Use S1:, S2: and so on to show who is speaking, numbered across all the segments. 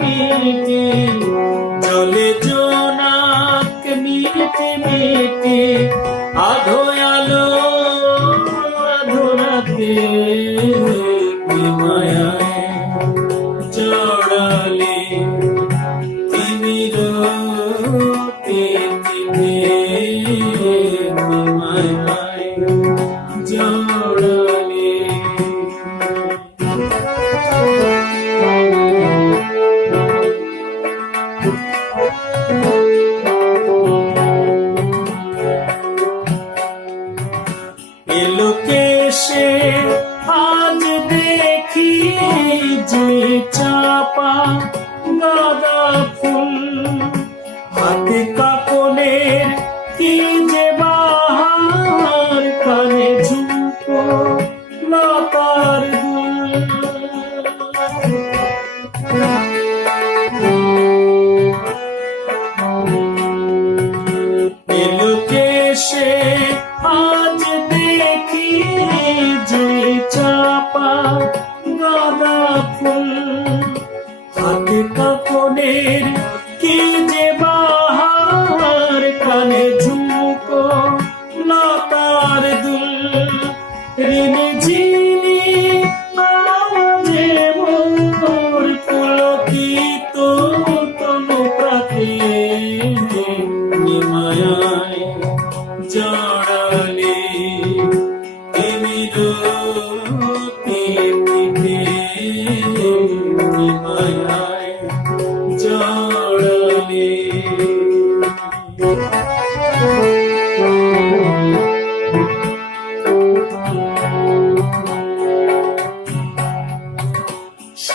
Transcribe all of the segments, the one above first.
S1: মিটে জলে জোনাক মিটে মিটে আধো আলো চাপা গাঁদা ফুল। হাতে কি যে বাহার কানে ঝুঁকো লতার দেখি যে চাপা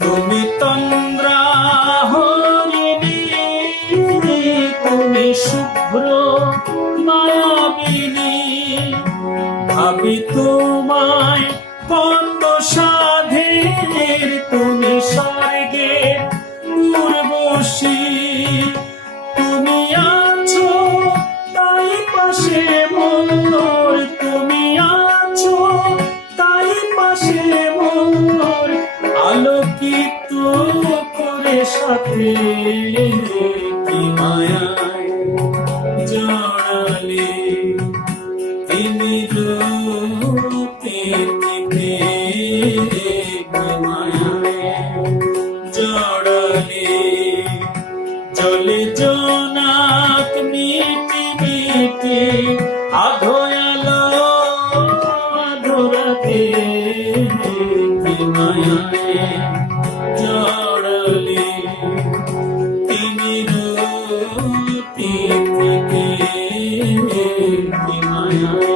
S1: তুমি তন্দ্রা হরিণী তুমি শুভ্র মায়াবিনী। ভাবি তোমায় কত সাধের তুমি স্বর্গে কি মায়ায় জড়ালে তিনি রূপে মায়ায় জলে জোনাক মিটি মিটি আধো আলো আধো রাতে মায়ায় জড়ালে behind.